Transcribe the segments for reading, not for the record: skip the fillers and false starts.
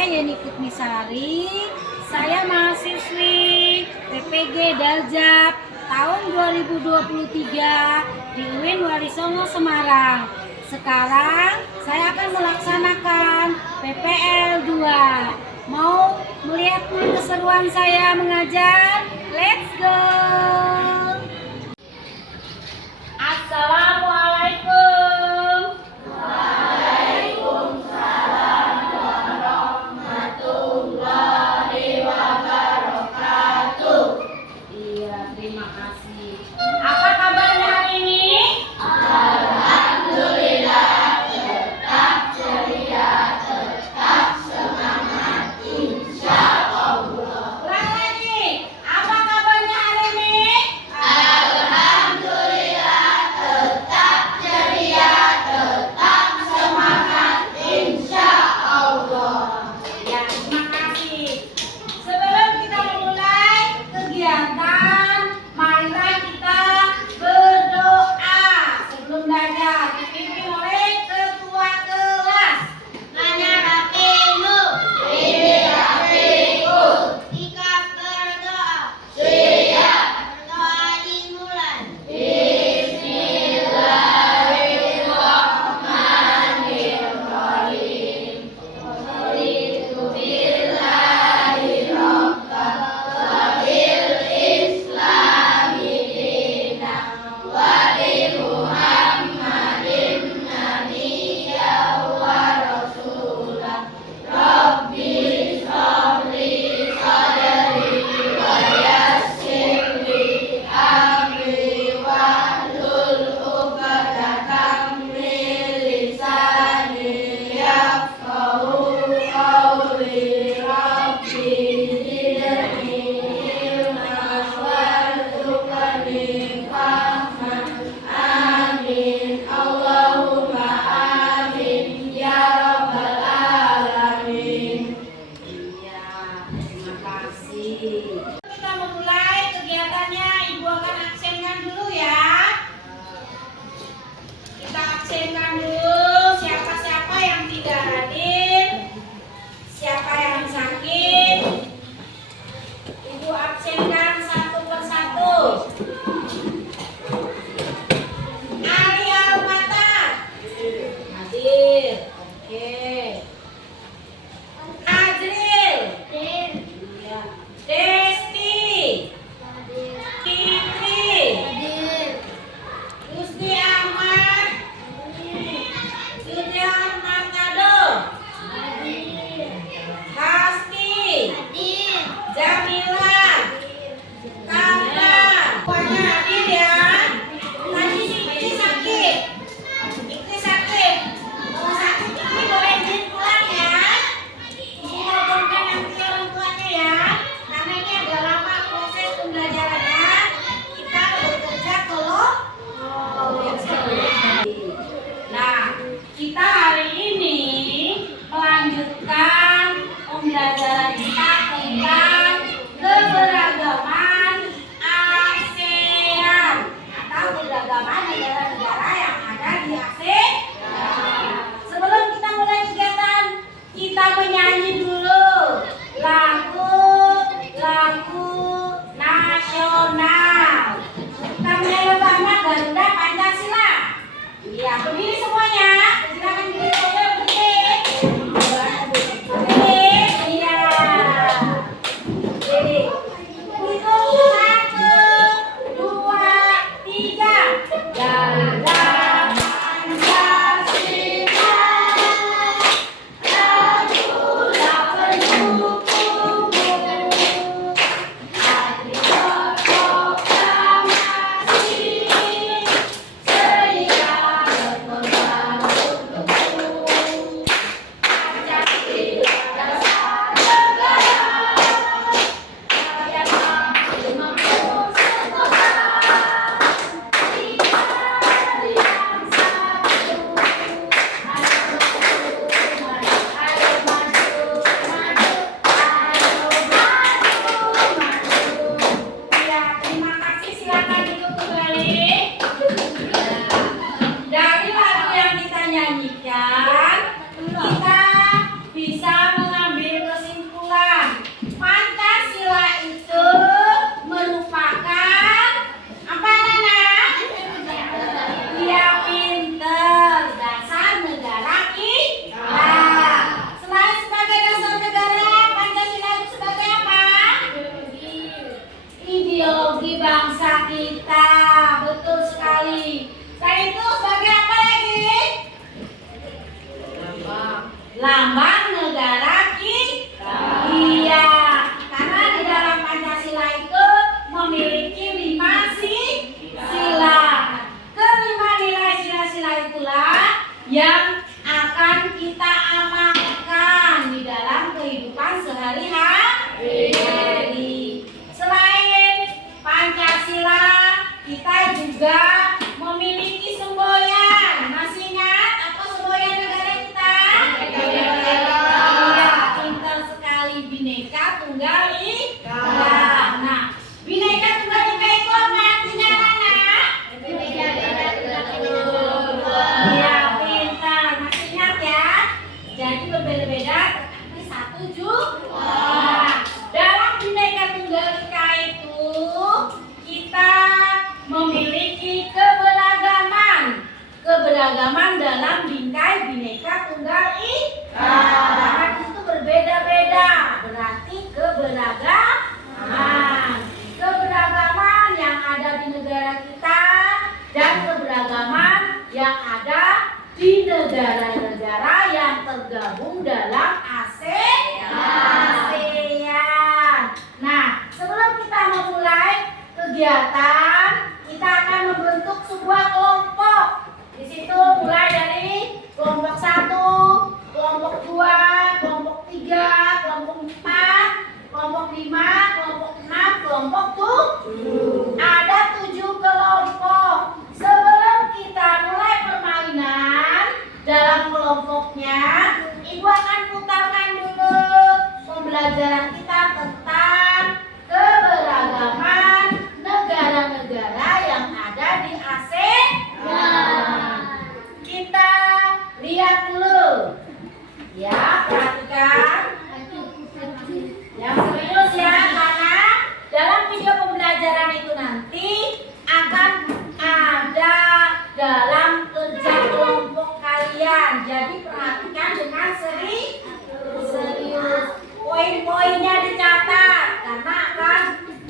Saya Yeni Kutnisari, saya mahasiswi PPG Daljab tahun 2023 di UIN Walisono Semarang. Sekarang saya akan melaksanakan PPL 2. Mau melihat keseruan saya mengajar? Let's go! Assalamualaikum. Waalaikumsalam warahmatullahi wabarakatuh. Iya, terima kasih. Apa kabarnya hari ini? Alhamdulillah, tetap ceria, tetap semangat, insya Allah. Ulang lagi. Apa kabarnya hari ini? Alhamdulillah, tetap ceria, tetap semangat, insya Allah. Ya, terima kasih. Sebelum kita memulai kegiatan, marilah kita berdoa sebelum belajar. Dipimpin oleh ketua kelas. Nanya rapimu, ini rapiku. Jika berdoa, siap. Berdoa dimulai. Bismillahirrahmanirrahim. Raditu billahi rabban wa bil islami dinan wa bi Muhammadin nabiyyan wa rasulan. Rabbi sholli sadri wa yassir li amri wahlul 'uqdatam min lisani yafqahu qawli. Rabbi zidni ilman warzuqni fahman. Amin. Allahumma amin ya rabbal alamin. Iya, terima kasih. Kita memulai kegiatannya, Ibu akan absenkan dulu ya. Kita absenkan dulu siapa-siapa yang tidak hadir, siapa yang sakit. Ibu absenkan satu persatu. Ali Almatar hadir. Oke. Azril. Iya. Desti. Fitri. Gusti Ahmad. Sudian Martado. Hasti. Jamila. Kaka. Semuanya hadir ya. Tadi si Fikri sakit. Fikri sakit. Kalau sakit ini boleh izin pulang ya. Dihubungkan nanti orang tuanya ya. Karena ini agak lama proses pembelajarannya. Kita bekerja kalau nah, kita hari ini melanjutkan pembelajaran kita tentang keberagaman ASEAN atau keberagaman negara-negara yang ada di ASEAN. Sebelum kita mulai kegiatan, kita menyanyi dulu lagu nasional. Kita menyanyi bersama Garuda Pancasila. Iya, berdiri semuanya. Silakan berdiri, boleh berdiri. Berdiri, iya. Berdiri. Hitung 1, 2, 3. Garuda Pancasila, Garuda pendukung tujuh? Nah, dalam Bhinneka Tunggal Ika itu kita memiliki keberagaman. Keberagaman dalam bingkai Bhinneka Tunggal Ika. Karena itu berbeda-beda, berarti keberagaman. Keberagaman yang ada di negara kita dan keberagaman yang ada di negara-negara yang tergabung dalam ASEAN. Nah, sebelum kita memulai kegiatan, kita akan membentuk sebuah kelompok. Di situ mulai dari kelompok 1, kelompok 2, kelompok 3, kelompok 4, kelompok 5, kelompok 6, kelompok 7. Ada 7 kelompok. Sebelum kita mulai permainan dalam kelompoknya, Ibu akan putarkan dulu pembelajaran kita tentang keberagaman negara-negara yang ada di ASEAN. Kita lihat dulu. Ya, perhatikan. Yang serius ya, karena dalam video pembelajaran itu nanti akan ada dalam kerja kelompok kalian. Jadi perhatikan dengan serius. Poin-poinnya dicatat karena akan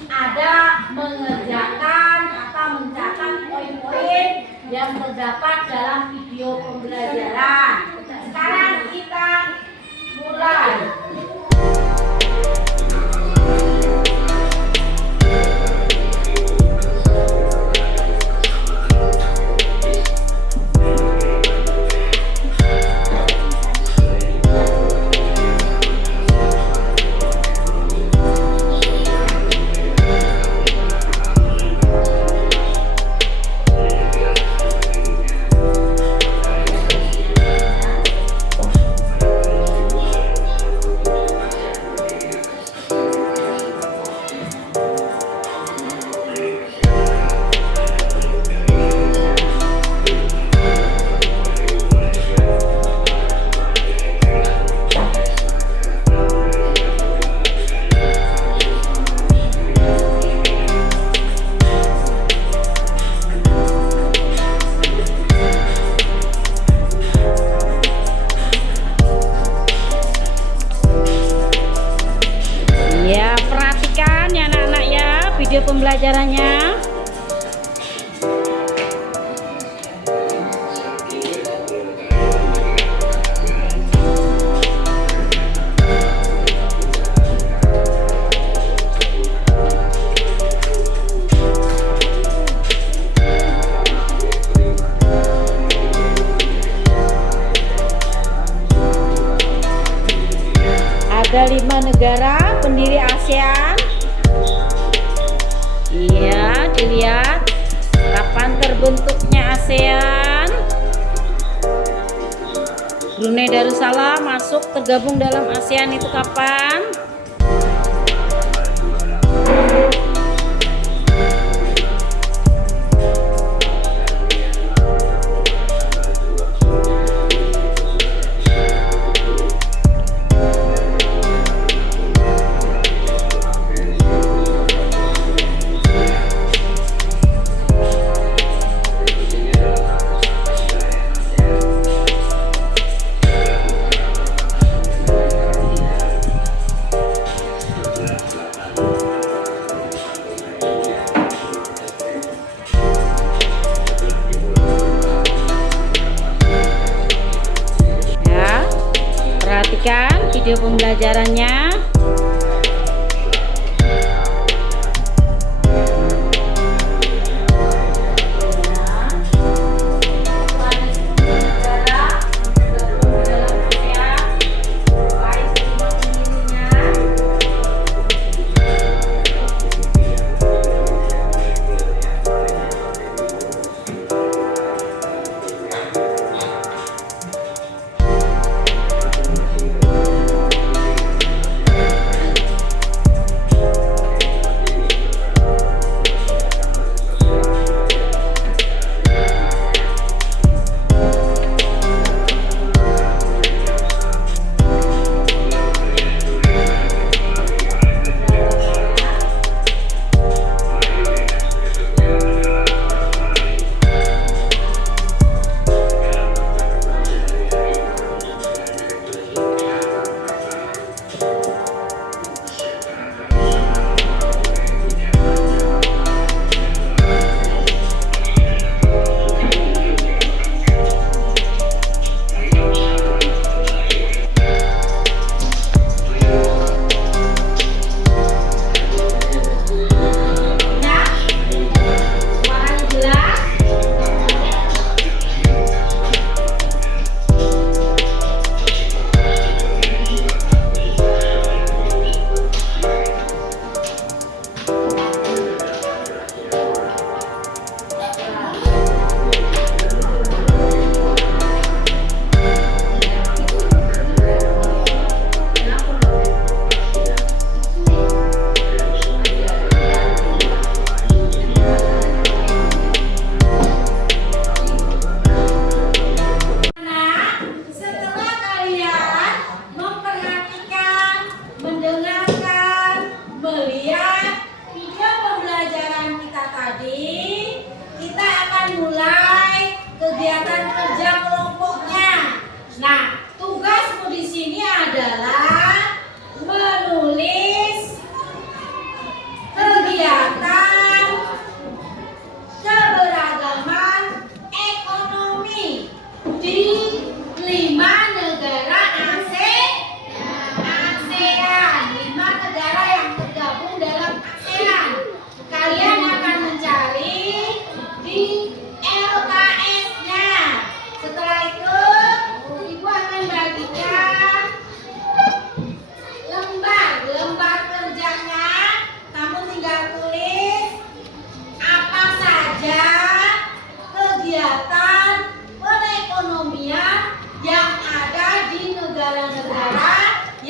ada mengerjakan atau mencatat poin-poin yang terdapat dalam video pembelajaran. Sekarang kita mulai. Video pembelajarannya. Ada 5 negara pendiri ASEAN. Iya, dilihat kapan terbentuknya ASEAN. Brunei Darussalam masuk tergabung dalam ASEAN itu kapan? Perhatikan video pembelajarannya.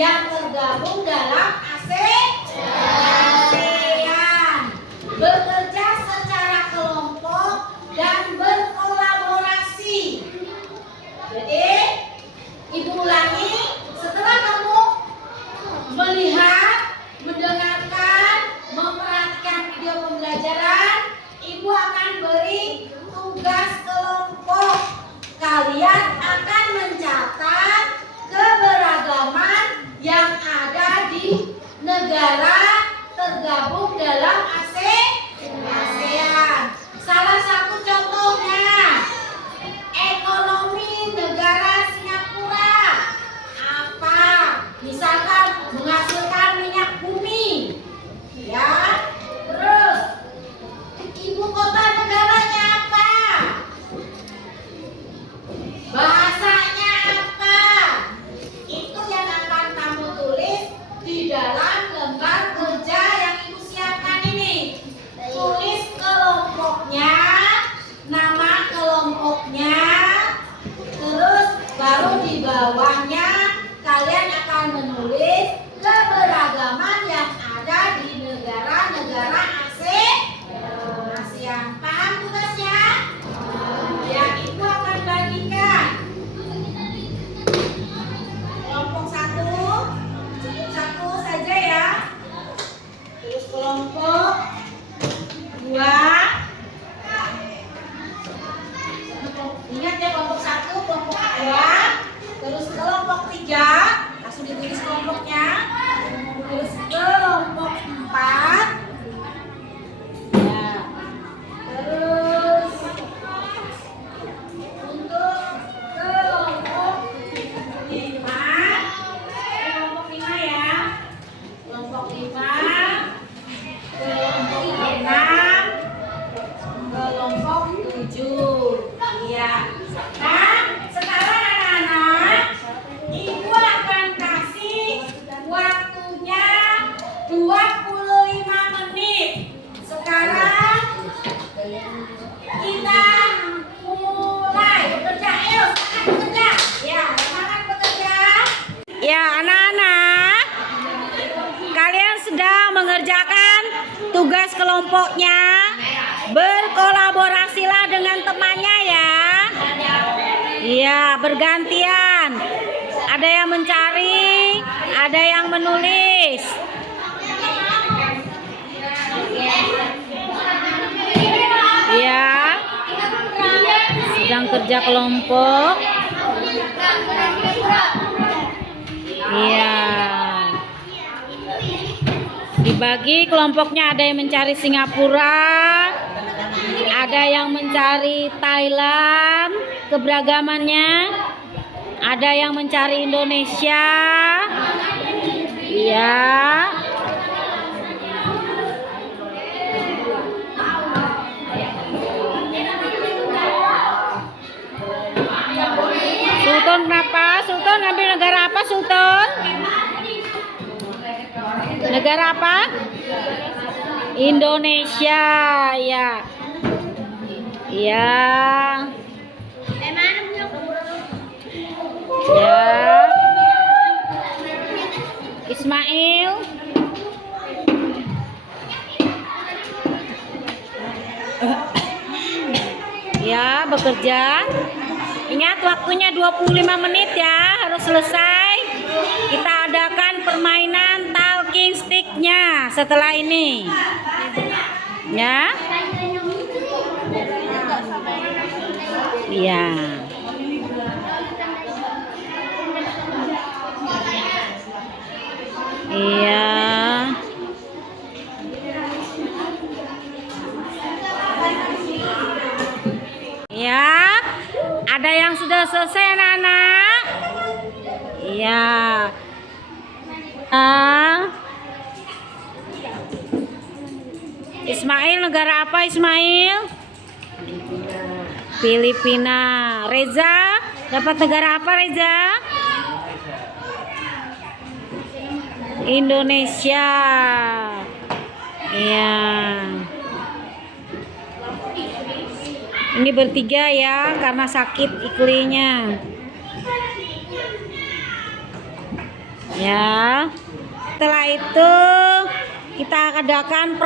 yang tergabung dalam ASEAN, bekerja secara kelompok dan berkolaborasi. Jadi, Ibu ulangi, setelah kamu melihat, mendengarkan, memperhatikan video pembelajaran, Ibu akan beri tugas kelompok. Kalian akan mencatat keberagaman yang ada di negara tergabung dalam ASEAN. Salah satu contohnya, ekonomi negara Singapura apa? Misalkan menghasilkan minyak bumi, ya. Terus ibu kota negaranya apa? Bahasanya apa? Itu yang akan kamu tulis di dalam lembar kerja yang ibu siapkan ini. Tulis kelompoknya, nama kelompoknya, terus baru di bawahnya kalian akan menulis keberagaman yang ada di negara-negara ASEAN. Paham tugasnya? Ya, ibu akan bagikan. Kelompok satu, cukup satu saja ya. Terus kelompok dua. Ingat ya, kelompok satu, kelompok dua. Terus kelompok tiga, langsung ditulis kelompoknya. Terus kelompok empat. Ya. Terus untuk kelompok lima, kelompok lima ya. Kelompok lima, kelompok enam, kelompok tujuh. Iya. Nah, sekarang anak-anak, ibu akan kasih waktunya 25 menit. Sekarang kita mulai bekerja. Ayo, semangat bekerja. Ya, semangat bekerja. Ya, anak-anak, kalian sedang mengerjakan tugas kelompoknya. Berkolaborasilah dengan temannya ya. Iya, bergantian. Ada yang mencari, ada yang menulis. Iya. Sedang kerja kelompok. Iya. Dibagi kelompoknya, ada yang mencari Singapura, ada yang mencari Thailand keberagamannya, ada yang mencari Indonesia. Iya. Sultan kenapa? Sultan ngambil negara apa, Sultan? Negara apa? Indonesia, ya. Ya. Ya. Ismail. Ya, bekerja. Ingat waktunya 25 menit ya, harus selesai. Kita adakan permainan talking stick-nya setelah ini. Ya. Iya. Iya. Ya. Ada yang sudah selesai, anak-anak? Iya. Ismail, negara apa Ismail? Filipina. Reza, dapat negara apa Reza? Indonesia. Iya. Ini bertiga ya, karena sakit iklinya. Ya. Setelah itu kita adakan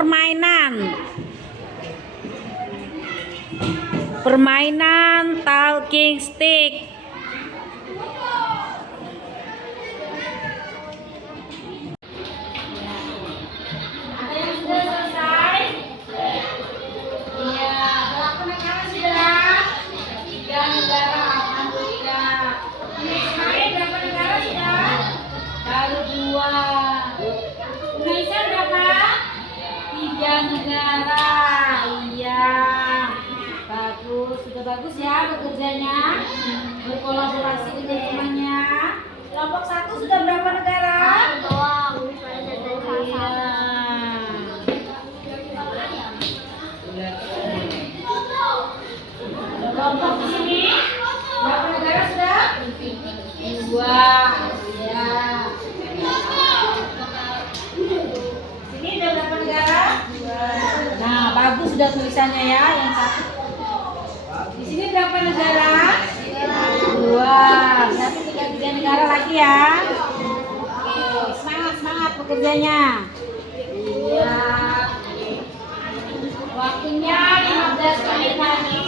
permainan talking stick. Ada yang sudah selesai? Iya, berapa negara sudah? 3 negara, alhamdulillah. Ismail berapa negara sudah? Baru 2. Indonesia berapa? 3 negara. Iya, bagus, sudah bagus ya bekerjanya, berkolaborasi dengan temannya. Kelompok 1 sudah berapa negara? doang. Iya. Kelompok di sini berapa negara sudah? 2. Ya. Sini udah berapa negara? 2. Nah, bagus sudah tulisannya ya yang 1. Di sini berapa negara? 2. Berarti 3 negara lagi ya. Oke, semangat bekerjanya. Iya. Waktunya 15 menit lagi.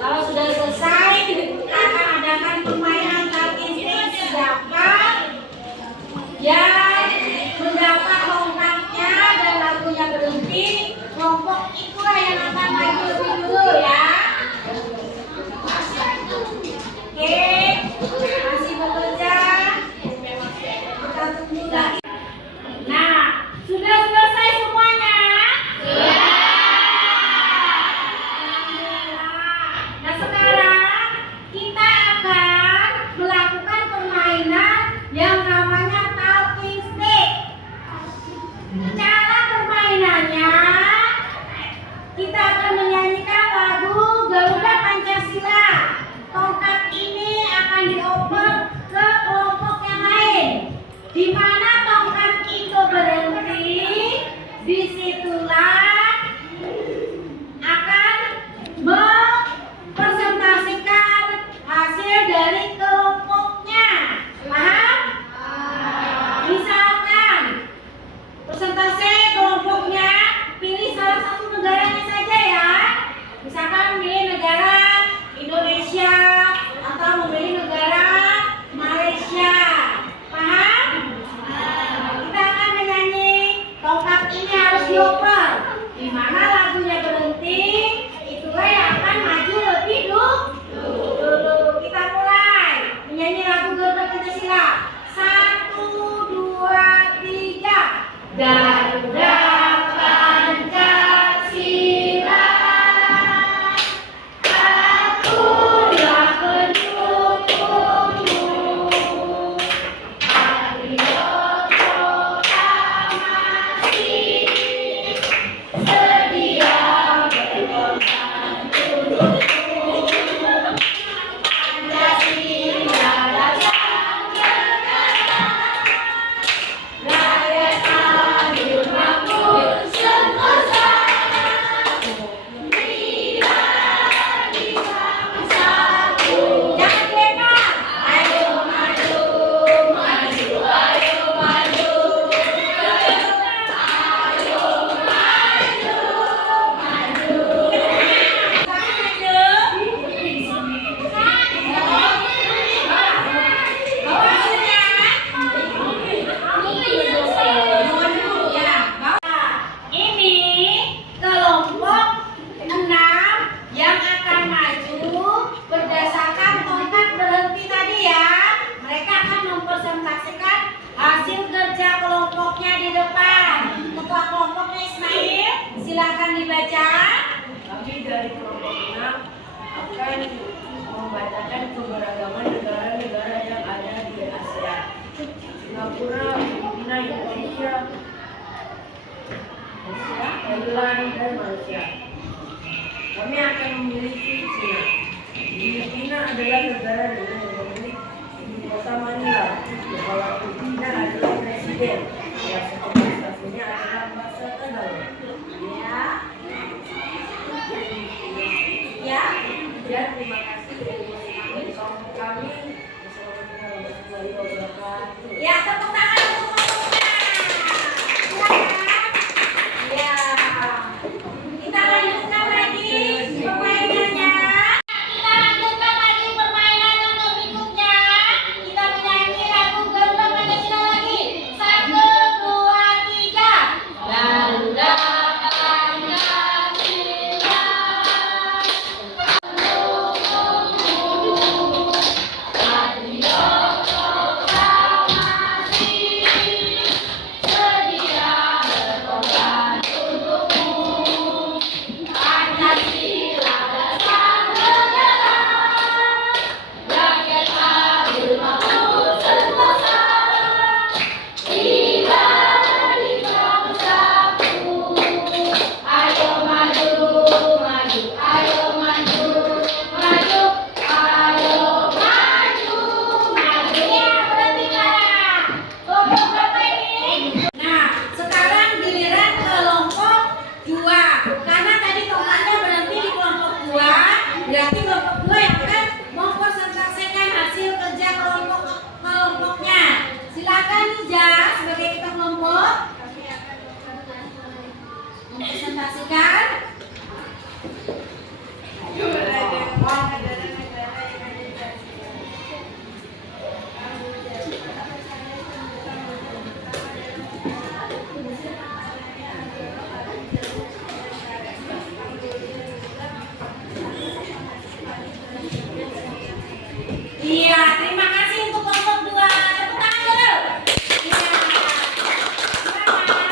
Kalau sudah selesai, kita akan adakan permainan talking stick. Siapa yang mendapat tongkatnya dan lagunya berhenti, kelompok itulah yang akan maju lebih dulu ya. Oke, masih bekerja. Kita tunggu lagi. Nah, sudah selesai semuanya? Nah, sekarang kita akan melakukan permainan yang namanya talking stick. Cara permainannya, kita akan menyanyikan lagu Garuda Pancasila. Tongkat ini akan dioper ke kelompok yang lain. Di mana tongkat itu berhenti, disitulah akan mempresentasikan hasil dari kelompoknya. Paham? Misalkan presentasi kelompoknya, pilih salah satu negaranya saja ya. Misalkan pilih negara Indonesia atau memilih negara Malaysia. Paham? Kita akan menyanyi tongkat ini harus dioper. Di mana lagunya berhenti, itulah yang akan maju lebih dulu. Kita mulai menyanyi lagu Garuda Pancasila. 1, 2, 3. Garuda Pancasila, akulah pendukungmu. Ayo proklamasi, sedia berkorban untukmu. Pancasila dasar negara, rakyat adil makmur sentosa. Pribadi bangsaku. Jangan dilempar. Ayo maju, maju, ayo maju. Ayo maju, maju. Ini kelompok 6 yang akan maju berdasarkan tongkat berhenti tadi ya. Mereka akan mempresentasikan hasil kerja kelompoknya di depan. Ketua kelompoknya Ismail, silakan dibaca. Kami dari kelompok 6 akan membacakan keberagaman negara-negara yang ada di Asia. Singapura, Filipina, Indonesia, Thailand, dan Malaysia. Kami akan memiliki Cina. Filipina adalah negara dengan memiliki ibu kota Manila. Kepala Filipina adalah presiden. Yang sekretaris adalah Ambassador. Ya. Ya. Ya, terima kasih dari kelompok kami. Wassalamualaikum warahmatullahi wabarakatuh. Ya, tepuk tangan untuk kelompoknya. Ya. Kita lanjutkan lagi permainannya. Kita lanjutkan lagi permainan yang berikutnya. Kita menyanyi lagu Garuda Pancasila lagi. 1, 2, 3. Garuda Pancasila. Nah, sekarang giliran kelompok 2. Karena tadi tongkatnya berhenti di kelompok 2, berarti kelompok 2 yang akan mempresentasikan hasil kerja kelompoknya. Silakan Nija sebagai ketua kelompok mempresentasikan. Iya, terima kasih untuk kelompok 2. Tepuk tangan dulu. Iya. Silakan.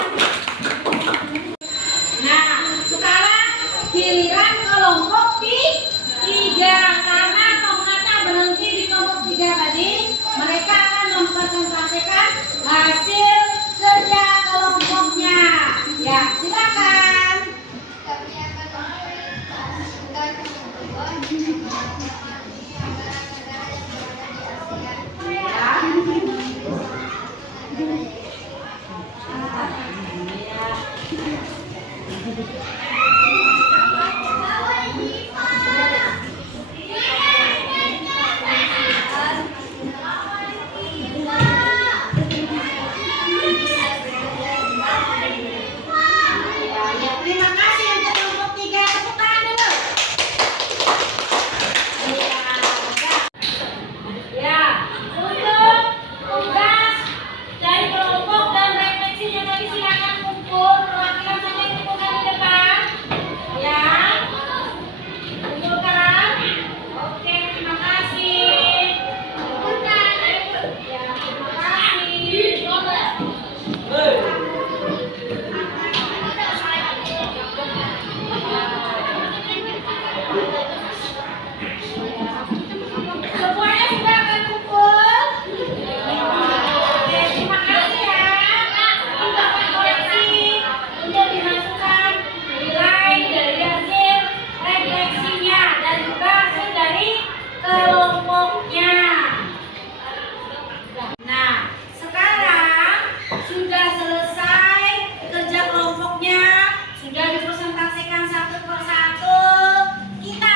Nah, sekarang giliran kelompok 3. Karena tongkatnya berhenti di kelompok 3 tadi, mereka akan mempresentasikan hasil kerja kelompoknya. Ya, silakan. Kami akan mempresentasikan negara-negara yang berada di Asia. Ya, terima kasih untuk kelompok 3. Tepuk tangan dulu. Ya, untuk tugas dari kelompok dan refleksinya tadi silakan kumpul, perwakilan saja kumpulkan di depan. Ya, kumpulkan. Oke, terima kasih. Ya, terima kasih. Semuanya sudah akan kumpul. Oke, terima kasih ya. Ini Bapak koleksi untuk dimasukkan nilai dari hasil refleksinya dan juga hasil dari kelompoknya. Nah, sekarang sudah selesai kerja kelompoknya, sudah dipresentasikan satu persatu. Kita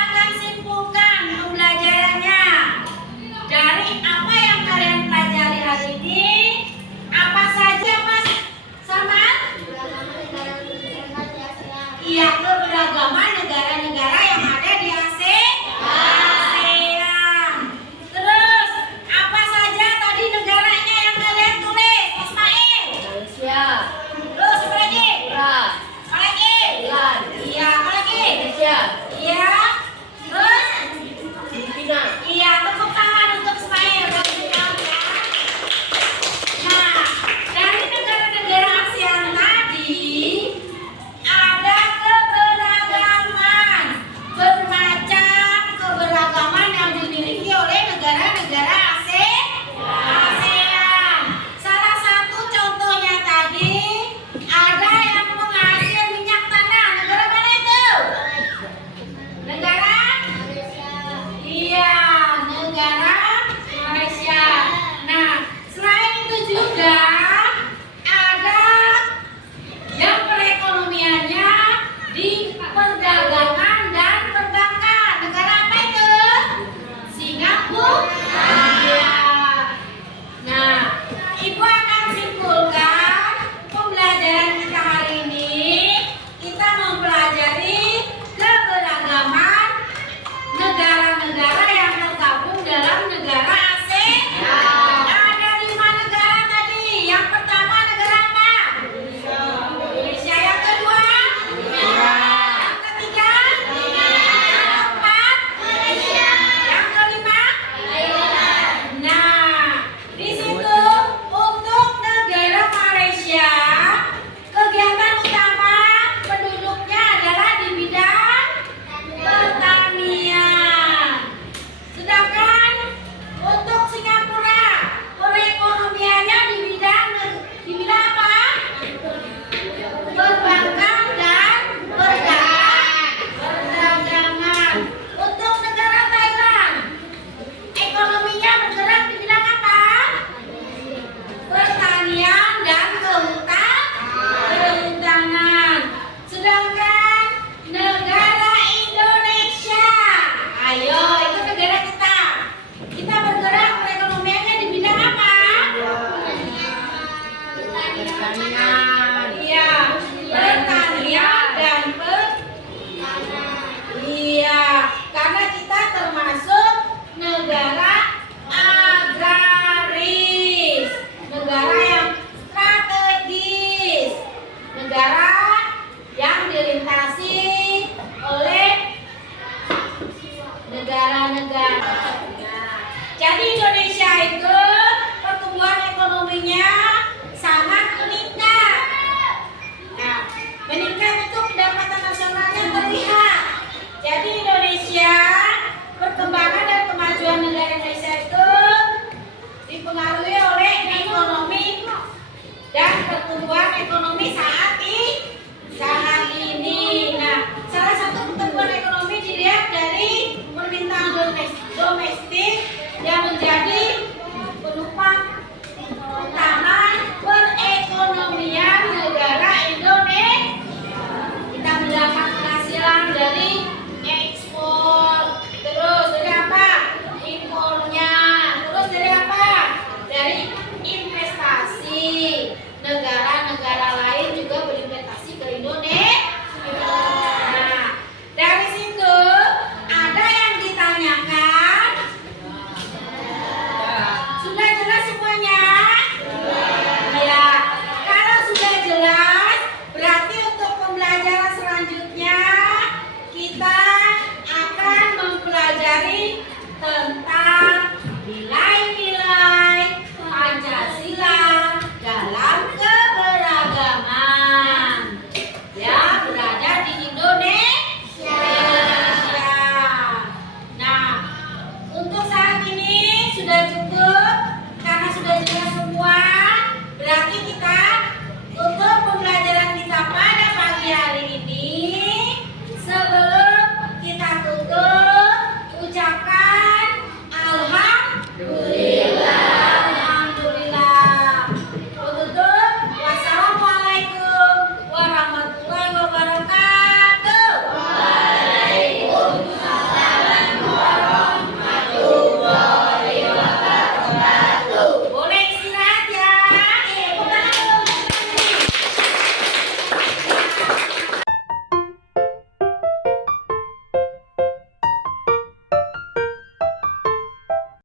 negara-negara. Nah, jadi Indonesia itu pertumbuhan ekonominya sangat meningkat. Nah, meningkat itu pendapatan nasionalnya terlihat. Jadi Indonesia, perkembangan dan kemajuan negara Indonesia itu dipengaruhi oleh ekonomi dan pertumbuhan ekonomi saat